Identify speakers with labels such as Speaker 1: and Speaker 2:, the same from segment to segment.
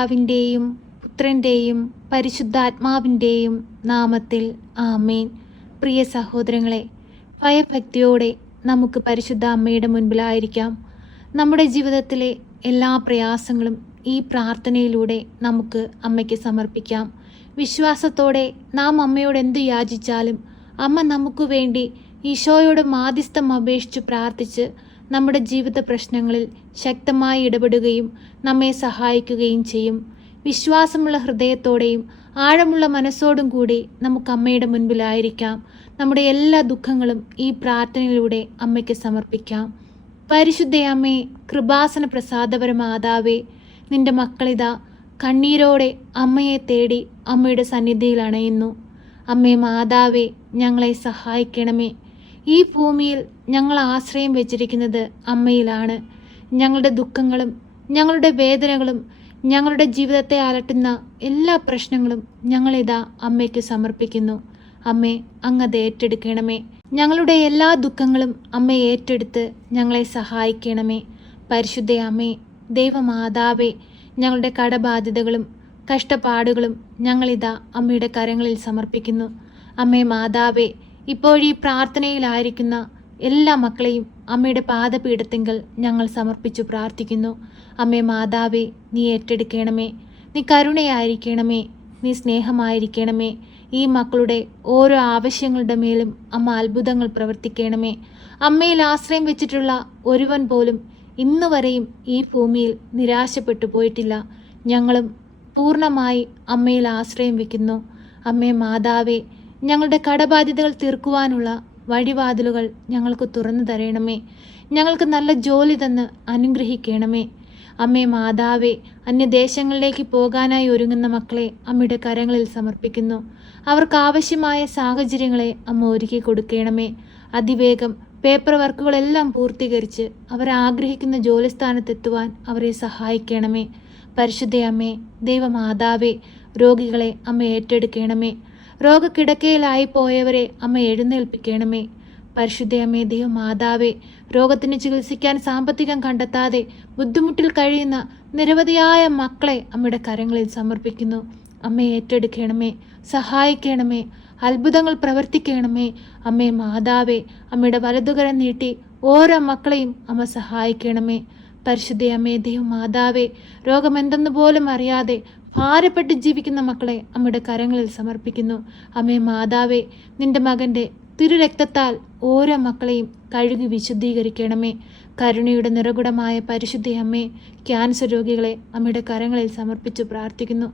Speaker 1: പിതാവിന്റെയും പുത്രന്റെയും പരിശുദ്ധാത്മാവിന്റെയും നാമത്തിൽ ആമേൻ. പ്രിയ സഹോദരങ്ങളെ ഭയഭക്തിയോടെ നമുക്ക് പരിശുദ്ധ അമ്മയുടെ മുൻപിലായിരിക്കാം. നമ്മുടെ ജീവിതത്തിലെ എല്ലാ പ്രയാസങ്ങളും ഈ പ്രാർത്ഥനയിലൂടെ നമുക്ക് അമ്മയ്ക്ക് സമർപ്പിക്കാം. വിശ്വാസത്തോടെ നാം അമ്മയോട് എന്തു യാചിച്ചാലും അമ്മ നമുക്ക് വേണ്ടി ഈശോയോട് മാധ്യസ്ഥം അപേക്ഷിച്ച് പ്രാർത്ഥിച്ച് നമ്മുടെ ജീവിത പ്രശ്നങ്ങളിൽ ശക്തമായി ഇടപെടുകയും നമ്മെ സഹായിക്കുകയും ചെയ്യും. വിശ്വാസമുള്ള ഹൃദയത്തോടെയും ആഴമുള്ള മനസ്സോടും കൂടി നമുക്ക് അമ്മയുടെ മുൻപിലായിരിക്കാം. നമ്മുടെ എല്ലാ ദുഃഖങ്ങളും ഈ പ്രാർത്ഥനയിലൂടെ അമ്മയ്ക്ക് സമർപ്പിക്കാം. പരിശുദ്ധയമ്മേ കൃപാസന പ്രസാദപര മാതാവേ നിന്റെ മക്കളിതാ കണ്ണീരോടെ അമ്മയെ തേടി അമ്മയുടെ സന്നിധിയിൽ അണയുന്നു. അമ്മേ മാതാവേ ഞങ്ങളെ സഹായിക്കണമേ. ഈ ഭൂമിയിൽ ഞങ്ങൾ ആശ്രയം വെച്ചിരിക്കുന്നത് അമ്മയിലാണ്. ഞങ്ങളുടെ ദുഃഖങ്ങളും ഞങ്ങളുടെ വേദനകളും ഞങ്ങളുടെ ജീവിതത്തെ അലട്ടുന്ന എല്ലാ പ്രശ്നങ്ങളും ഞങ്ങളിതാ അമ്മയ്ക്ക് സമർപ്പിക്കുന്നു. അമ്മേ അങ്ങത് ഏറ്റെടുക്കണമേ. ഞങ്ങളുടെ എല്ലാ ദുഃഖങ്ങളും അമ്മ ഏറ്റെടുത്ത് ഞങ്ങളെ സഹായിക്കണമേ. പരിശുദ്ധ അമ്മേ ദൈവമാതാവേ ഞങ്ങളുടെ കടബാധ്യതകളും കഷ്ടപ്പാടുകളും ഞങ്ങളിതാ അമ്മയുടെ കരങ്ങളിൽ സമർപ്പിക്കുന്നു. അമ്മേ മാതാവേ ഇപ്പോഴീ പ്രാർത്ഥനയിലായിരിക്കുന്ന എല്ലാ മക്കളെയും അമ്മയുടെ പാദപീഠത്തിങ്കൽ ഞങ്ങൾ സമർപ്പിച്ചു പ്രാർത്ഥിക്കുന്നു. അമ്മേ മാതാവേ നീ ഏറ്റെടുക്കണമേ. നീ കരുണയായിരിക്കണമേ. നീ സ്നേഹമായിരിക്കണമേ. ഈ മക്കളുടെ ഓരോ ആവശ്യങ്ങളുടെ മേലും അമ്മ അത്ഭുതങ്ങൾ പ്രവർത്തിക്കണമേ. അമ്മയിൽ ആശ്രയം വെച്ചിട്ടുള്ള ഒരുവൻ പോലും ഇന്നു വരെയും ഈ ഭൂമിയിൽ നിരാശപ്പെട്ടു പോയിട്ടില്ല. ഞങ്ങളും പൂർണമായി അമ്മയിൽ ആശ്രയം വയ്ക്കുന്നു അമ്മേ മാതാവേ ഞങ്ങളുടെ കടബാധ്യതകൾ തീർക്കുവാനുള്ള വഴിവാതിലുകൾ ഞങ്ങൾക്ക് തുറന്നു തരണമേ. ഞങ്ങൾക്ക് നല്ല ജോലി തന്ന് അനുഗ്രഹിക്കണമേ. അമ്മേ മാതാവേ അന്യദേശങ്ങളിലേക്ക് പോകാനായി ഒരുങ്ങുന്ന മക്കളെ അമ്മയുടെ കരങ്ങളിൽ സമർപ്പിക്കുന്നു. അവർക്ക് ആവശ്യമായ സാഹചര്യങ്ങളെ അമ്മ ഒരുക്കി കൊടുക്കണമേ. അതിവേഗം പേപ്പർ വർക്കുകളെല്ലാം പൂർത്തീകരിച്ച് അവർ ആഗ്രഹിക്കുന്ന ജോലിസ്ഥാനത്തെത്തുവാൻ അവരെ സഹായിക്കണമേ. പരിശുദ്ധയമ്മേ ദൈവമാതാവേ രോഗികളെ അമ്മ ഏറ്റെടുക്കണമേ. രോഗക്കിടക്കയിലായി പോയവരെ അമ്മ എഴുന്നേൽപ്പിക്കണമേ. പരിശുദ്ധയമ്മേ ദൈവമാതാവേ രോഗത്തിന് ചികിത്സിക്കാൻ സാമ്പത്തികം കണ്ടെത്താതെ ബുദ്ധിമുട്ടിൽ കഴിയുന്ന നിരവധിയായ മക്കളെ അമ്മയുടെ കരങ്ങളിൽ സമർപ്പിക്കുന്നു. അമ്മയെ ഏറ്റെടുക്കണമേ സഹായിക്കണമേ അത്ഭുതങ്ങൾ പ്രവർത്തിക്കണമേ. അമ്മേ മാതാവേ അമ്മയുടെ വലതുകരം നീട്ടി ഓരോ മക്കളെയും അമ്മ സഹായിക്കണമേ. പരിശുദ്ധ അമ്മേ ദൈവം മാതാവേ രോഗമെന്തെന്ന് പോലും അറിയാതെ ഭാരപ്പെട്ട് ജീവിക്കുന്ന മക്കളെ അമ്മയുടെ കരങ്ങളിൽ സമർപ്പിക്കുന്നു. അമ്മേ മാതാവേ നിന്റെ മകന്റെ തിരുരക്തത്താൽ ഓരോ മക്കളെയും കഴുകി വിശുദ്ധീകരിക്കണമേ. കരുണയുടെ നിറകുടമായ പരിശുദ്ധി അമ്മേ ക്യാൻസർ രോഗികളെ അമ്മയുടെ കരങ്ങളിൽ സമർപ്പിച്ച് പ്രാർത്ഥിക്കുന്നു.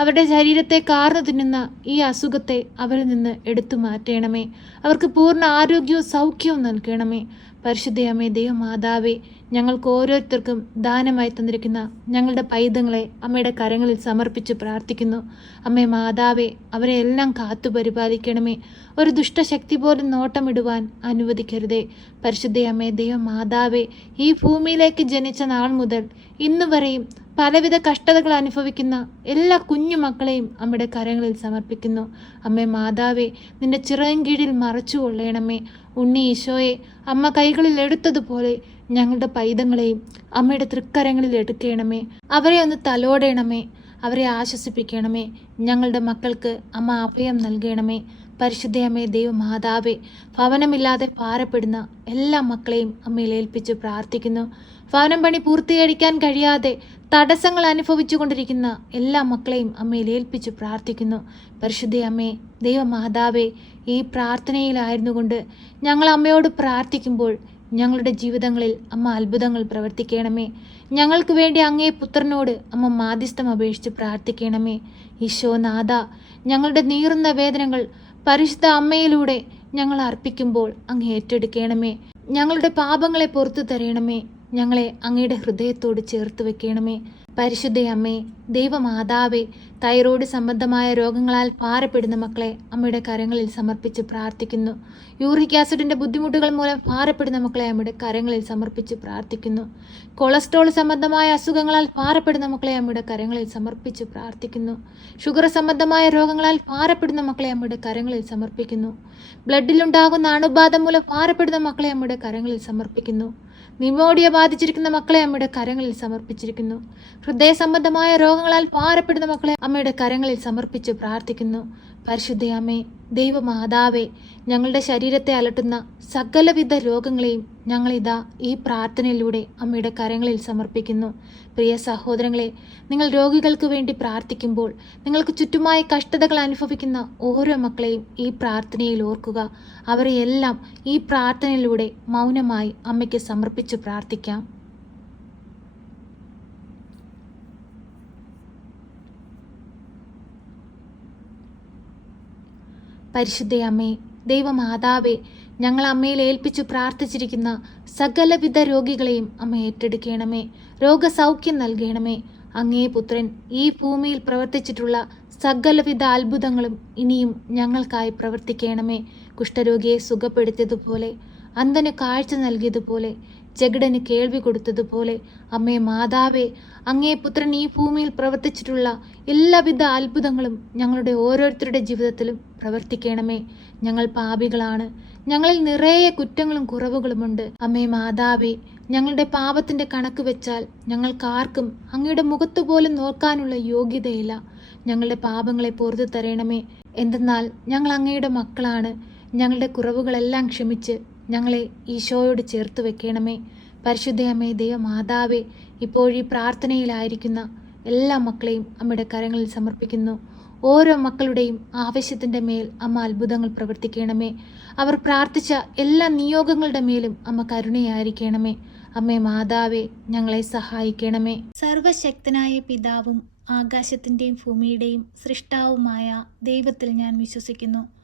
Speaker 1: അവരുടെ ശരീരത്തെ കാർന്നു തിന്നുന്ന ഈ അസുഖത്തെ അവരിൽ നിന്ന് എടുത്തു മാറ്റണമേ. അവർക്ക് പൂർണ ആരോഗ്യവും സൗഖ്യവും നൽകണമേ. പരിശുദ്ധ അമ്മേ ദൈവമാതാവേ ഞങ്ങൾക്ക് ഓരോരുത്തർക്കും ദാനമായി തന്നിരിക്കുന്ന ഞങ്ങളുടെ പൈതങ്ങളെ അമ്മയുടെ കരങ്ങളിൽ സമർപ്പിച്ച് പ്രാർത്ഥിക്കുന്നു. അമ്മേ മാതാവേ അവരെ എല്ലാം കാത്തു പരിപാലിക്കണമേ. ഒരു ദുഷ്ടശക്തി പോലും നോട്ടമിടുവാൻ അനുവദിക്കരുതേ. പരിശുദ്ധയമ്മേ ദൈവമാതാവേ ദൈവം മാതാവേ ഈ ഭൂമിയിലേക്ക് ജനിച്ച നാൾ മുതൽ ഇന്നു വരെയും പലവിധ കഷ്ടതകൾ അനുഭവിക്കുന്ന എല്ലാ കുഞ്ഞു മക്കളെയും അമ്മയുടെ കരങ്ങളിൽ സമർപ്പിക്കുന്നു. അമ്മേ മാതാവേ നിന്റെ ചിറകും കീഴിൽ മറച്ചു കൊള്ളണമേ. ഉണ്ണി ഈശോയെ അമ്മ കൈകളിൽ എടുത്തതുപോലെ ഞങ്ങളുടെ പൈതങ്ങളെയും അമ്മയുടെ തൃക്കരങ്ങളിൽ എടുക്കണമേ. അവരെ ഒന്ന് തലോടണമേ. അവരെ ആശ്വസിപ്പിക്കണമേ. ഞങ്ങളുടെ മക്കൾക്ക് അമ്മ അഭയം നൽകണമേ. പരിശുദ്ധയമ്മേ ദൈവമാതാവേ ഭവനമില്ലാതെ ഭാരപ്പെടുന്ന എല്ലാ മക്കളെയും അമ്മയിൽ ഏൽപ്പിച്ച് പ്രാർത്ഥിക്കുന്നു. ഭവനം പണി പൂർത്തീകരിക്കാൻ കഴിയാതെ തടസ്സങ്ങൾ അനുഭവിച്ചു കൊണ്ടിരിക്കുന്ന എല്ലാ മക്കളെയും അമ്മയിൽ ഏൽപ്പിച്ച് പ്രാർത്ഥിക്കുന്നു. പരിശുദ്ധയമ്മേ ദൈവ ദൈവമാതാവേ ഈ പ്രാർത്ഥനയിലായിരുന്നു കൊണ്ട് ഞങ്ങൾ അമ്മയോട് പ്രാർത്ഥിക്കുമ്പോൾ ഞങ്ങളുടെ ജീവിതങ്ങളിൽ അമ്മ അത്ഭുതങ്ങൾ പ്രവർത്തിക്കണമേ. ഞങ്ങൾക്ക് വേണ്ടി അങ്ങേ പുത്രനോട് അമ്മ മാധ്യസ്ഥം അപേക്ഷിച്ച് പ്രാർത്ഥിക്കണമേ. ഈശോ നാഥ ഞങ്ങളുടെ നീറുന്ന വേദനകൾ പരിശുദ്ധ അമ്മയിലൂടെ ഞങ്ങൾ അർപ്പിക്കുമ്പോൾ അങ്ങ് ഏറ്റെടുക്കണമേ. ഞങ്ങളുടെ പാപങ്ങളെ പുറത്തു തരണമേ. ഞങ്ങളെ അങ്ങയുടെ ഹൃദയത്തോട് ചേർത്ത് വെക്കണമേ. പരിശുദ്ധ അമ്മേ ദൈവമാതാവേ തൈറോയ്ഡ് സംബന്ധമായ രോഗങ്ങളാൽ പാറപ്പെടുന്ന മക്കളെ അമ്മയുടെ കരങ്ങളിൽ സമർപ്പിച്ച് പ്രാർത്ഥിക്കുന്നു. യൂറിക് ആസിഡിന്റെ ബുദ്ധിമുട്ടുകൾ മൂലം പാറപ്പെടുന്ന മക്കളെ അമ്മയുടെ കരങ്ങളിൽ സമർപ്പിച്ച് പ്രാർത്ഥിക്കുന്നു. കൊളസ്ട്രോൾ സംബന്ധമായ അസുഖങ്ങളാൽ പാറപ്പെടുന്ന മക്കളെ അമ്മയുടെ കരങ്ങളിൽ സമർപ്പിച്ച് പ്രാർത്ഥിക്കുന്നു. ഷുഗർ സംബന്ധമായ രോഗങ്ങളാൽ പാറപ്പെടുന്ന മക്കളെ അമ്മയുടെ കരങ്ങളിൽ സമർപ്പിക്കുന്നു. ബ്ലഡിലുണ്ടാകുന്ന അണുബാധ മൂലം പാറപ്പെടുന്ന മക്കളെ അമ്മയുടെ കരങ്ങളിൽ സമർപ്പിക്കുന്നു. നിമോഡിയ ബാധിച്ചിരിക്കുന്ന മക്കളെ അമ്മയുടെ കരങ്ങളിൽ സമർപ്പിച്ചിരിക്കുന്നു. ഹൃദയ സംബന്ധമായ രോഗങ്ങളാൽ ഭാരപ്പെടുന്ന മക്കളെ അമ്മയുടെ കരങ്ങളിൽ സമർപ്പിച്ച് പ്രാർത്ഥിക്കുന്നു. പരിശുദ്ധ അമ്മേ ദൈവമാതാവേ ഞങ്ങളുടെ ശരീരത്തെ അലട്ടുന്ന സകലവിധ രോഗങ്ങളെയും ഞങ്ങളിതാ ഈ പ്രാർത്ഥനയിലൂടെ അമ്മയുടെ കരങ്ങളിൽ സമർപ്പിക്കുന്നു. പ്രിയ സഹോദരങ്ങളെ നിങ്ങൾ രോഗികൾക്ക് വേണ്ടി പ്രാർത്ഥിക്കുമ്പോൾ നിങ്ങൾക്ക് ചുറ്റുമായ കഷ്ടതകൾ അനുഭവിക്കുന്ന ഓരോ മക്കളെയും ഈ പ്രാർത്ഥനയിൽ ഓർക്കുക. അവരെയെല്ലാം ഈ പ്രാർത്ഥനയിലൂടെ മൗനമായി അമ്മയ്ക്ക് സമർപ്പിച്ച് പ്രാർത്ഥിക്കാം. പരിശുദ്ധയമ്മേ ദൈവമാതാവേ ഞങ്ങൾ അമ്മയിൽ ഏൽപ്പിച്ചു പ്രാർത്ഥിച്ചിരിക്കുന്ന സകലവിധ രോഗികളെയും അമ്മ ഏറ്റെടുക്കണമേ രോഗസൗഖ്യം നൽകണമേ. അങ്ങേ പുത്രൻ ഈ ഭൂമിയിൽ പ്രവർത്തിച്ചിട്ടുള്ള സകലവിധ അത്ഭുതങ്ങളും ഇനിയും ഞങ്ങൾക്കായി പ്രവർത്തിക്കണമേ. കുഷ്ഠരോഗിയെ സുഖപ്പെടുത്തിയതുപോലെ അന്ധന് കാഴ്ച നൽകിയതുപോലെ ജഗടന് കേൾവി കൊടുത്തതുപോലെ അമ്മേ മാതാവേ അങ്ങേ പുത്രൻ ഈ ഭൂമിയിൽ പ്രവർത്തിച്ചിട്ടുള്ള എല്ലാവിധ അത്ഭുതങ്ങളും ഞങ്ങളുടെ ഓരോരുത്തരുടെ ജീവിതത്തിലും പ്രവർത്തിക്കണമേ. ഞങ്ങൾ പാപികളാണ്. ഞങ്ങളിൽ നിറയെ കുറ്റങ്ങളും കുറവുകളുമുണ്ട്. അമ്മേ മാതാവേ ഞങ്ങളുടെ പാപത്തിന്റെ കണക്ക് വെച്ചാൽ ഞങ്ങൾക്കാർക്കും അങ്ങയുടെ മുഖത്തുപോലും നോക്കാനുള്ള യോഗ്യതയില്ല. ഞങ്ങളുടെ പാപങ്ങളെ പൊറുതു തരണമേ. എന്തെന്നാൽ ഞങ്ങൾ അങ്ങയുടെ മക്കളാണ്. ഞങ്ങളുടെ കുറവുകളെല്ലാം ക്ഷമിച്ച് ഞങ്ങളെ ഈശോയോട് ചേർത്ത് വെക്കണമേ. പരിശുദ്ധയമ്മേ ദൈവമാതാവേ ഇപ്പോഴീ പ്രാർത്ഥനയിലായിരിക്കുന്ന എല്ലാ മക്കളെയും അമ്മയുടെ കരങ്ങളിൽ സമർപ്പിക്കുന്നു. ഓരോ മക്കളുടെയും ആവശ്യത്തിന്റെ മേൽ അമ്മ അത്ഭുതങ്ങൾ പ്രവർത്തിക്കണമേ. അവർ പ്രാർത്ഥിച്ച എല്ലാ നിയോഗങ്ങളുടെ മേലും അമ്മ കരുണയായിരിക്കണമേ. അമ്മേ മാതാവേ ഞങ്ങളെ സഹായിക്കണമേ. സർവശക്തനായ പിതാവും ആകാശത്തിന്റെയും ഭൂമിയുടെയും സൃഷ്ടാവുമായ ദൈവത്തിൽ ഞാൻ വിശ്വസിക്കുന്നു.